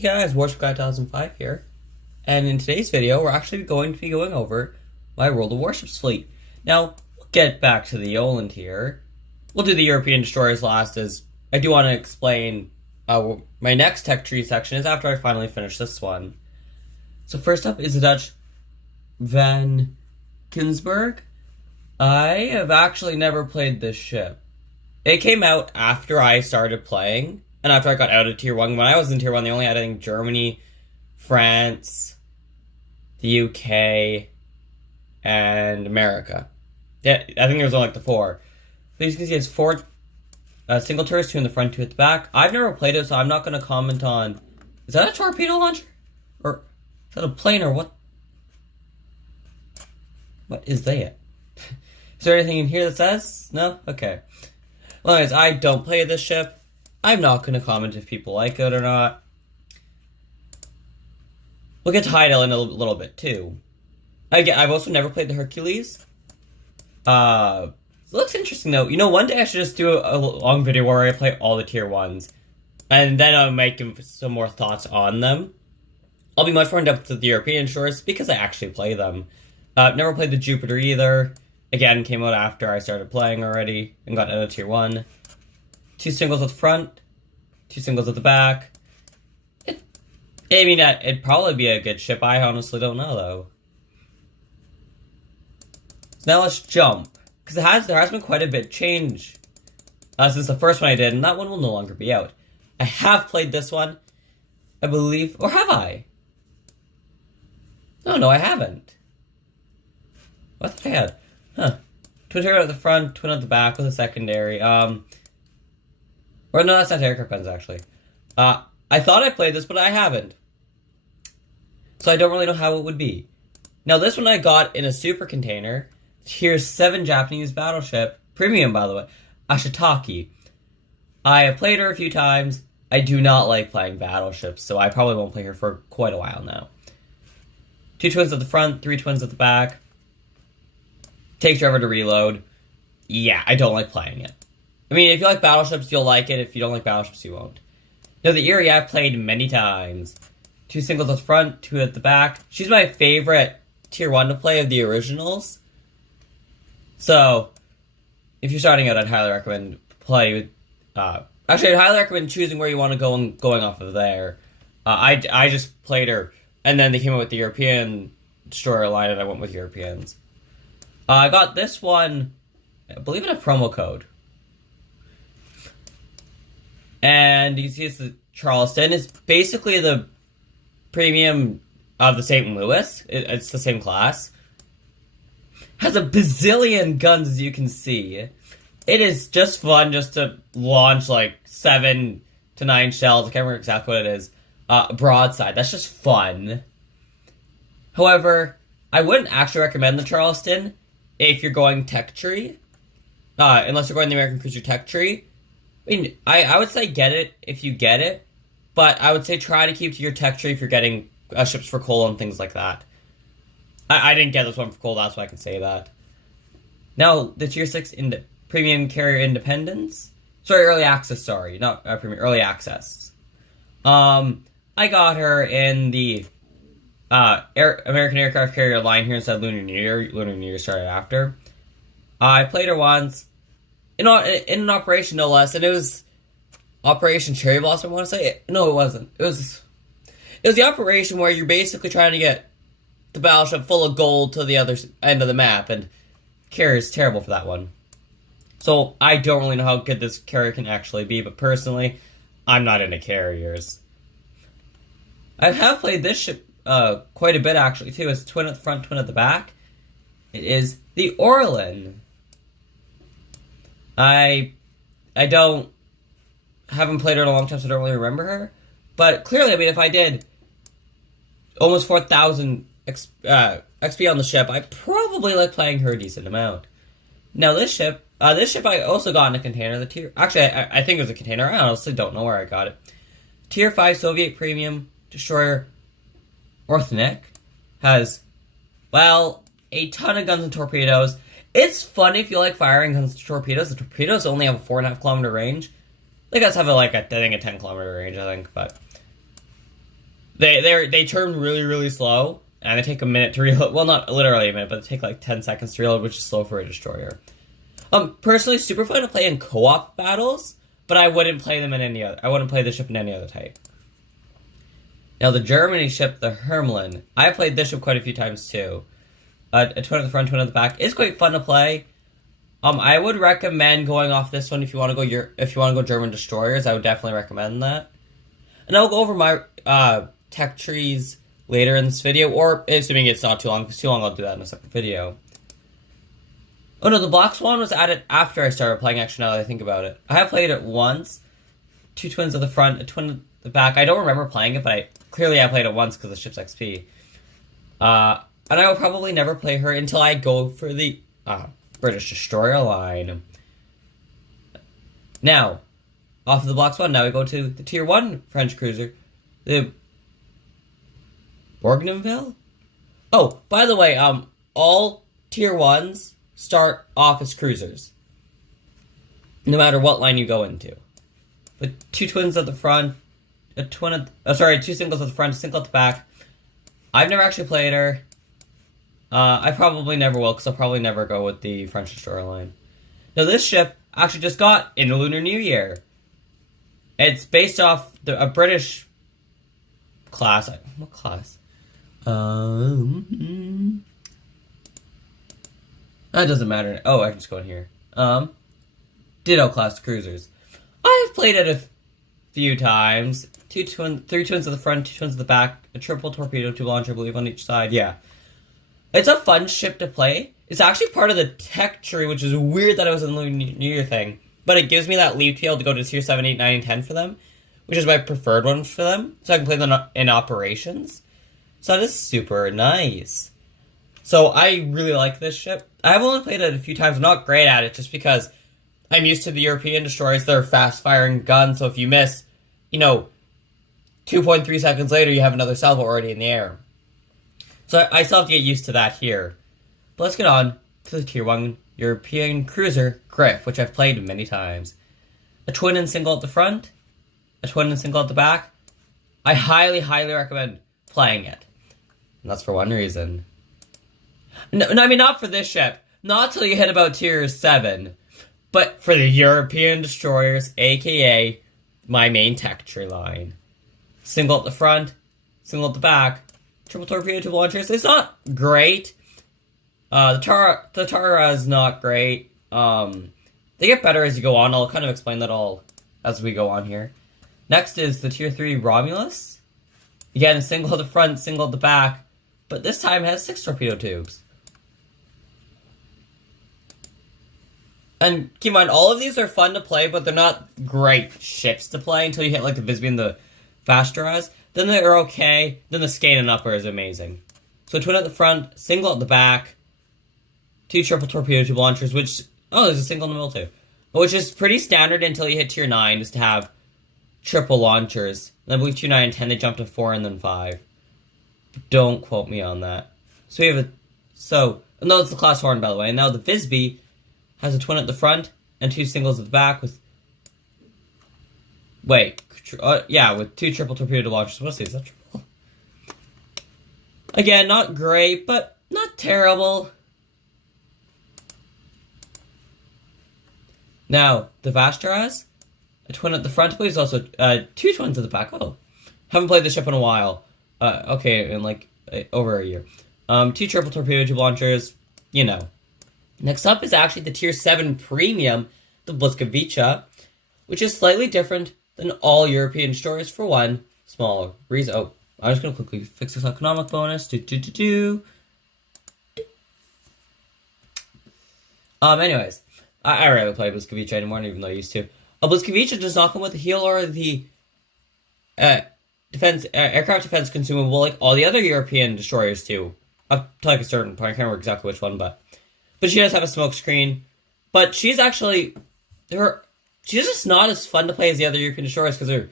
Hey guys, Warship Guy 2005 here, and in today's video we're actually going to be going over my World of Warships fleet. Now, we'll get back to the oland here. We'll do the European destroyers last, as I do want to explain my next tech tree section is after I finally finish this one. So first up is the Dutch Van Kinsberg. I have actually never played this ship. It came out after I started playing, and after I got out of Tier 1. When I was in Tier 1, they only had, I think, Germany, France, the UK, and America. Yeah, I think there was only like the four. But as you can see, it's four single turrets, two in the front, two at the back. I've never played it, so I'm not going to comment on... Is that a torpedo launcher? Or is that a plane, or what? What is that? Is there anything in here that says? No? Okay. Well, anyways, I don't play this ship. I'm not going to comment if people like it or not. We'll get to Heidel in a little bit, too. I've also never played the Hercules. It looks interesting, though. You know, one day I should just do a long video where I play all the Tier 1s. And then I'll make some more thoughts on them. I'll be much more in depth with the European shores because I actually play them. Never played the Jupiter either. Again, came out after I started playing already and got out of Tier 1. Two singles at the front, two singles at the back. It'd probably be a good ship. I honestly don't know, though. So now let's jump. Because there has been quite a bit change since the first one I did, and that one will no longer be out. I have played this one, I believe. Or have I? No, I haven't. I thought I had. Huh. Twin turret at the front, twin at the back with a secondary. Or no, that's not aircraft guns, actually. I thought I played this, but I haven't. So I don't really know how it would be. Now, this one I got in a super container. Here's 7 Japanese battleship. Premium, by the way. Ashitaki. I have played her a few times. I do not like playing battleships, so I probably won't play her for quite a while now. 2 twins at the front, 3 twins at the back. Takes forever to reload. Yeah, I don't like playing it. I mean, if you like battleships, you'll like it. If you don't like battleships, you won't. Now, the Erie I've played many times. 2 singles at the front, 2 at the back. She's my favorite Tier 1 to play of the originals. So, if you're starting out, I'd highly recommend play with... actually, I'd highly recommend choosing where you want to go and going off of there. I just played her, and then they came out with the European destroyer line, and I went with Europeans. I got this one, I believe, in a promo code. And you can see it's the Charleston. It's basically the premium of the St. Louis. It's the same class. Has a bazillion guns, as you can see. It is just fun just to launch like 7 to 9 shells. I can't remember exactly what it is. Broadside. That's just fun. However, I wouldn't actually recommend the Charleston if you're going tech tree. Unless you're going the American Cruiser tech tree. I mean, I would say get it if you get it, but I would say try to keep to your tech tree if you're getting ships for coal and things like that. I didn't get this one for coal, that's why I can say that. Now, the Tier 6 Premium Carrier Independence. Sorry, Early Access, sorry. Not Premium, Early Access. I got her in the American Aircraft Carrier line here instead of Lunar New Year. Lunar New Year started after. I played her once. In an operation, no less, and it was Operation Cherry Blossom, I want to say. No, it wasn't. It was the operation where you're basically trying to get the battleship full of gold to the other end of the map, and carrier is terrible for that one. So, I don't really know how good this carrier can actually be, but personally, I'm not into carriers. I have played this ship quite a bit, actually, too. It's twin at the front, twin at the back. It is the Orlan. I haven't played her in a long time, so I don't really remember her. But clearly, I mean, if I did almost 4,000 XP on the ship, I probably like playing her a decent amount. Now, this ship I also got in a container. The tier, actually, I think it was a container. I honestly don't know where I got it. Tier 5 Soviet Premium Destroyer Orthnik has, well, a ton of guns and torpedoes. It's fun if you like firing guns and torpedoes. The torpedoes only have a 4.5 kilometer range. They guys have I think a 10 kilometer range, I think, but They turn really, really slow, and they take a minute to reload. Well, not literally a minute, but they take like 10 seconds to reload, which is slow for a destroyer. Personally, super fun to play in co-op battles, but I wouldn't play them in any other. I wouldn't play the ship in any other type. Now, the Germany ship, the Hermelin, I played this ship quite a few times too. A twin at the front, twin at the back. It's quite fun to play. I would recommend going off this one if you want to go German destroyers. I would definitely recommend that. And I'll go over my tech trees later in this video, or assuming it's not too long. If it's too long, I'll do that in a separate video. Oh no, the Black Swan was added after I started playing, actually, now that I think about it. I have played it once. 2 twins at the front, a twin at the back. I don't remember playing it, but I played it once because of ship's XP. And I will probably never play her until I go for the British destroyer line. Now, off of the Black Swan, now we go to the Tier 1 French cruiser, the Bougainville? Oh, by the way, all Tier 1s start off as cruisers, no matter what line you go into. With 2 twins at the front, two singles at the front, a single at the back. I've never actually played her. I probably never will, because I'll probably never go with the French destroyer line. Now, this ship actually just got in the Lunar New Year. It's based off a British class. What class? That doesn't matter. Oh, I can just go in here. Ditto class cruisers. I've played it a few times. 3 twins at the front, 2 twins at the back, a triple torpedo, 2 launcher, I believe, on each side. Yeah. It's a fun ship to play. It's actually part of the tech tree, which is weird that it was in the New Year thing. But it gives me that leap to be able to go to Tier 7, 8, 9, and 10 for them, which is my preferred one for them, so I can play them in operations. So that is super nice. So I really like this ship. I've only played it a few times. I'm not great at it, just because I'm used to the European destroyers. They're fast-firing guns, so if you miss, 2.3 seconds later, you have another salvo already in the air. So I still have to get used to that here. But let's get on to the Tier 1 European cruiser, Griff, which I've played many times. A twin and single at the front, a twin and single at the back. I highly, highly recommend playing it. And that's for one reason. No, I mean, not for this ship. Not till you hit about Tier 7. But for the European destroyers, aka my main tech tree line. Single at the front, single at the back, triple torpedo, 2 launchers. It's not great. The Tara is not great. They get better as you go on. I'll kind of explain that all as we go on here. Next is the Tier 3 Romulus. Again, a single at the front, single at the back, but this time has 6 torpedo tubes. And keep in mind, all of these are fun to play, but they're not great ships to play until you hit like the Visby and the Vasteras. Then they're okay. Then the Skane and Upper is amazing. So twin at the front, single at the back, 2 triple torpedo tube launchers, which, there's a single in the middle too. Which is pretty standard until you hit Tier 9, is to have triple launchers. And I believe Tier 9 and 10, they jump to 4 and then 5. But don't quote me on that. So we have no, it's the class horn, by the way. And now the Visby has a twin at the front and 2 singles at the back with... with 2 triple torpedo launchers. What is that triple? Again, not great, but not terrible. Now, the Vasteras, a twin at the front, but he's also 2 twins at the back. Oh, haven't played this ship in a while. In over a year. 2 triple torpedo tube launchers, Next up is actually the Tier 7 Premium, the Błyskawica, which is slightly different than all European destroyers for one small reason. Oh, I'm just going to quickly fix this economic bonus. Anyways, I rarely play Błyskawica anymore, even though I used to. A Błyskawica does not come with the heal or the aircraft defense consumable like all the other European destroyers do. Up to like a certain point, I can't remember exactly which one, but she does have a smoke screen. But she's actually she's just not as fun to play as the other European destroyers because her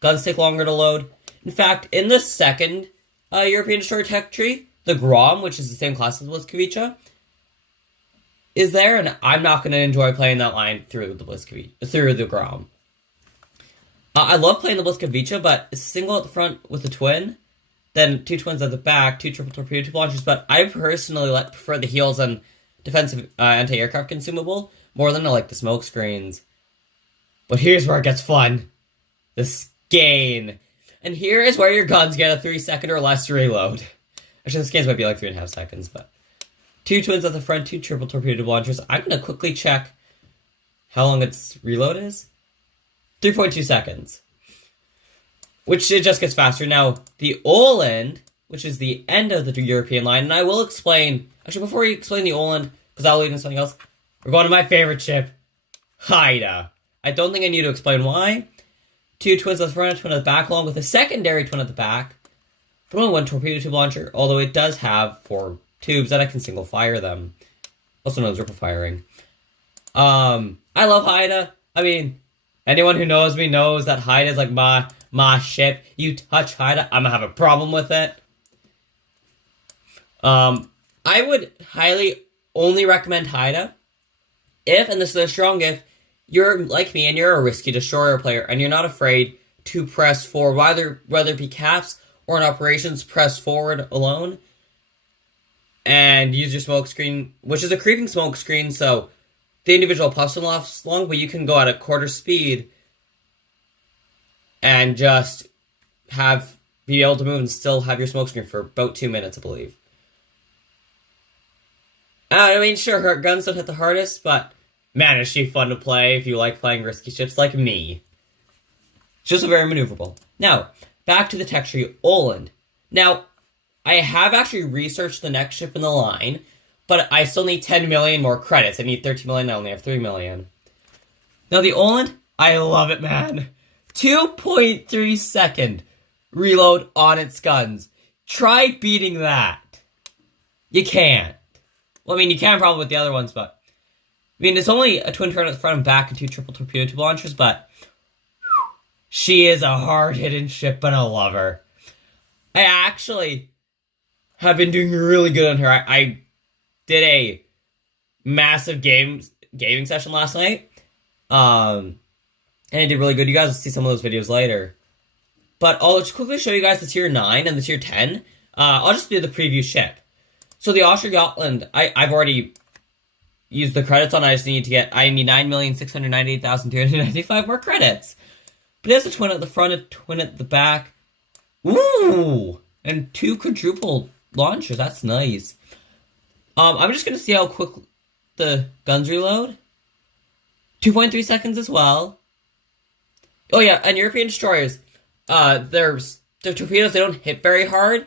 guns take longer to load. In fact, in the second European destroyer tech tree, the Grom, which is the same class as the Błyskawica, is there, and I'm not going to enjoy playing that line through the Grom. I love playing the Błyskawica, but it's single at the front with a twin. then 2 twins at the back, 2 triple torpedo tube launchers, but I personally prefer the heels and defensive anti-aircraft consumable more than I like the smoke screens. But here's where it gets fun. The skein. And here is where your guns get a 3-second or less reload. Actually, the skeins might be like 3.5 seconds, but 2 twins at the front, 2 triple torpedo tube launchers. I'm going to quickly check how long its reload is. 3.2 seconds. Which it just gets faster. Now, the oland, which is the end of the European line, and I will explain... Actually, before we explain the oland, because I'll lead into something else, we're going to my favorite ship, Haida. I don't think I need to explain why. 2 twins at the front, a twin at the back, along with a secondary twin at the back. But only 1 torpedo tube launcher, although it does have 4 tubes that I can single fire them. Also known as ripple firing. I love Haida. I mean, anyone who knows me knows that Haida is like my ship. You touch Haida, I'm gonna have a problem with it. I would highly only recommend Haida if, and this is a strong if, you're like me and you're a risky destroyer player and you're not afraid to press forward, whether it be caps or in operations, press forward alone and use your smoke screen, which is a creeping smoke screen, so the individual puffs and lasts long, but you can go at a quarter speed and just be able to move and still have your smoke screen for about 2 minutes, I believe. I mean, sure, her guns don't hit the hardest, but man, is she fun to play if you like playing risky ships like me. She's also very maneuverable. Now, back to the tech tree, Oland. Now, I have actually researched the next ship in the line, but I still need 10 million more credits. I need 13 million, I only have 3 million. Now, the Oland, I love it, man. 2.3 second reload on its guns. Try beating that. You can't. Well, I mean, you can probably with the other ones, but... I mean, it's only a twin turret at the front and back and 2 triple torpedo tube launchers, but... She is a hard-hitting ship, and I love her. I actually have been doing really good on her. I did a massive gaming session last night. And I did really good. You guys will see some of those videos later. But I'll just quickly show you guys the tier 9 and the tier 10. I'll just do the preview ship. So the Oland, I've already used the credits on. I need 9,698,295 more credits. But it has a twin at the front, a twin at the back. Ooh! And 2 quadruple launchers. That's nice. I'm just going to see how quick the guns reload. 2.3 seconds as well. Oh yeah, and European destroyers. Their torpedoes, they don't hit very hard.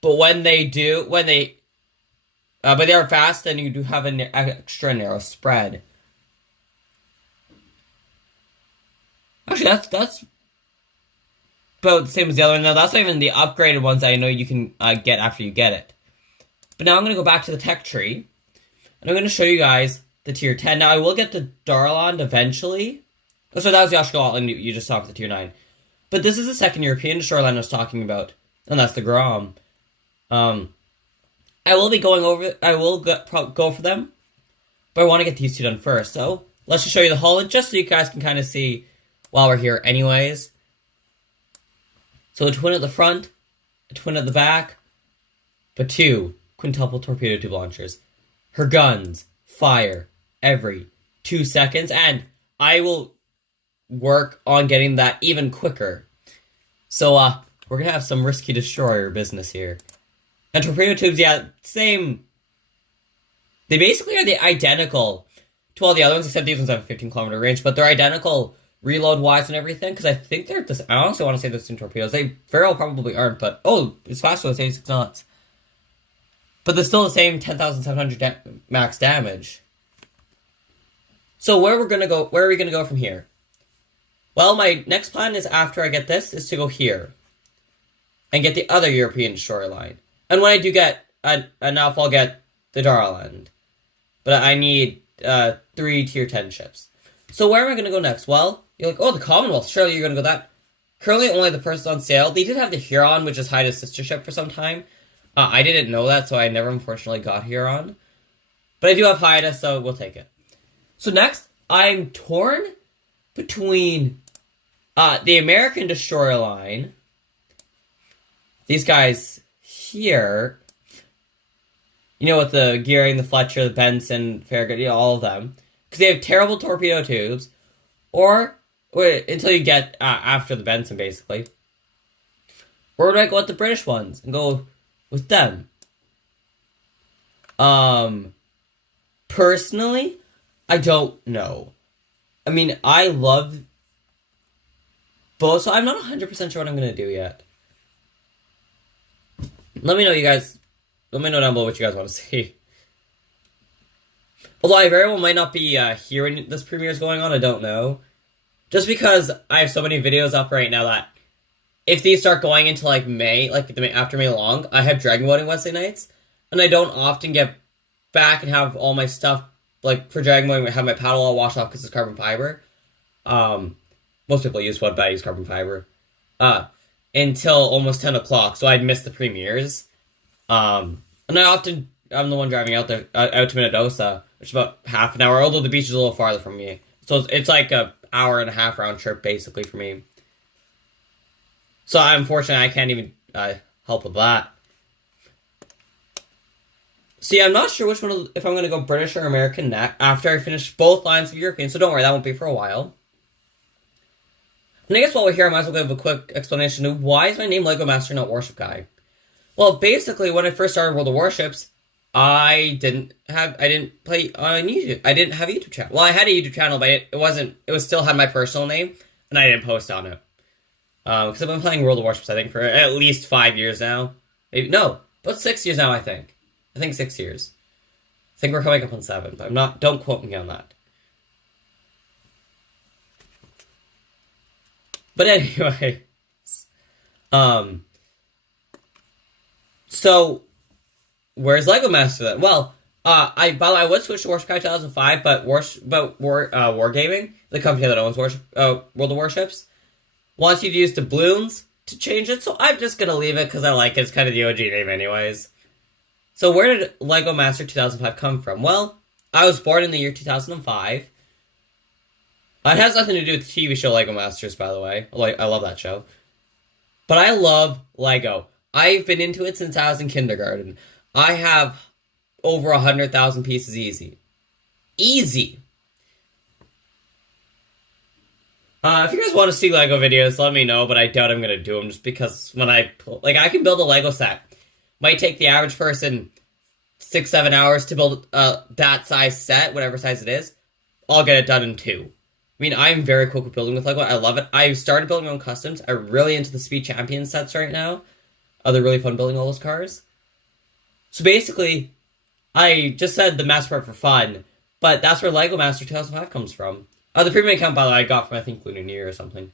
But when they do, but they are fast, and you do have an extra narrow spread. Actually, that's about the same as the other one. Now, that's not even the upgraded ones that I know you can get after you get it. But now I'm going to go back to the tech tree, and I'm going to show you guys the tier 10. Now, I will get the Darland eventually. Oh, so that was the Oland you just saw for the tier 9. But this is the second European destroyer line I was talking about, and that's the Grom. I will be going over... I will go for them, but I want to get these 2 done first. So, let's just show you the hull, just so you guys can kind of see while we're here anyways. So, a twin at the front, a twin at the back, but 2 quintuple torpedo tube launchers. Her guns fire every 2 seconds, and I will work on getting that even quicker. So, we're going to have some risky destroyer business here. And torpedo tubes, yeah, same. They basically are identical to all the other ones, except these ones have a 15-kilometer range, but they're identical reload-wise and everything, because I think they're I honestly want to say they're the same torpedoes. They very well probably aren't, but, oh, it's faster than 86 knots. But they're still the same 10,700 max damage. So where are we going to go from here? Well, my next plan is, after I get this, is to go here and get the other European destroyer line. And when I do get enough, I'll get the Darland. But I need 3 tier 10 ships. So where am I going to go next? Well, you're like, oh, the Commonwealth. Surely you're going to go that. Currently, only the person's on sale. They did have the Huron, which is Haida's sister ship for some time. I didn't know that, so I never, unfortunately, got Huron. But I do have Haida, so we'll take it. So next, I'm torn between the American destroyer line, these guys here, you know, with the Gearing, the Fletcher, the Benson, Farragut, you know, all of them, because they have terrible torpedo tubes, or wait until you get after the Benson, basically. Or would I go with the British ones and go with them? Personally, I don't know. I mean, I love both, so I'm not 100% sure what I'm going to do yet. Let me know, you guys. Let me know down below what you guys want to see. Although I very well might not be here when this premiere is going on, I don't know. Just because I have so many videos up right now that if these start going into like May, like after May long, I have Dragon Boating Wednesday nights, and I don't often get back and have all my stuff, like for Dragon Boating, I have my paddle all washed off because it's carbon fiber. Most people use wood, but I use carbon fiber. Until almost 10 o'clock, so I'd miss the premieres. And I'm the one driving out there, out to Minnedosa, which is about half an hour, although the beach is a little farther from me. So it's like a hour and a half round trip, basically, for me. So unfortunately, I can't even help with that. See, I'm not sure which one, if I'm going to go British or American after I finish both lines of European, so don't worry, that won't be for a while. And I guess while we're here, I might as well give a quick explanation of why is my name Lego Master, not Warship Guy. Well, basically, when I first started World of Warships, I didn't play on YouTube. I didn't have a YouTube channel. Well, I had a YouTube channel, but it still had my personal name, and I didn't post on it. Because I've been playing World of Warships, I think, for at least 5 years now. Maybe, no, about 6 years now, I think. I think 6 years. I think we're coming up on 7, but don't quote me on that. But anyway, so where's Lego Master then? Well, by the way, I would switch to Warship Guy 2005, but Wargaming, the company that owns World of Warships, wants you to use doubloons to change it, so I'm just gonna leave it because I like it. It's kind of the OG name anyways. So where did Lego Master 2005 come from? Well, I was born in the year 2005. It has nothing to do with the TV show Lego Masters, by the way. I love that show. But I love Lego. I've been into it since I was in kindergarten. I have over 100,000 pieces easy. Easy! If you guys want to see Lego videos, let me know, but I doubt I'm going to do them just because when I can build a Lego set. Might take the average person 6-7 hours to build that size set, whatever size it is. I'll get it done in 2. I mean, I'm very quick with building with Lego. I love it. I started building my own customs. I'm really into the Speed Champion sets right now. They're really fun building all those cars. So basically, I just said the Master Part for fun, but that's where Lego Master 2005 comes from. The premium account, by the way, I got from, I think, Lunar New Year or something.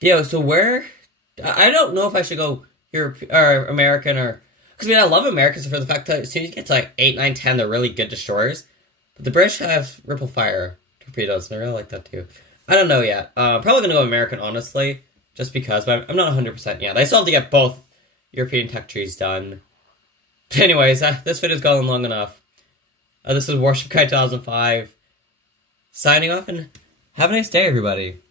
Yeah, so where... I don't know if I should go Europe or American or... Because, I mean, I love Americans for the fact that as soon as you get to, like, 8, 9, 10, they're really good destroyers. But the British have ripple fire torpedoes, and I really like that, too. I don't know yet. Probably going to go American, honestly, just because, but I'm not 100% yet. I still have to get both European tech trees done. But anyways, this video's gone long enough. This is Warship Guy 2005. Signing off, and have a nice day, everybody.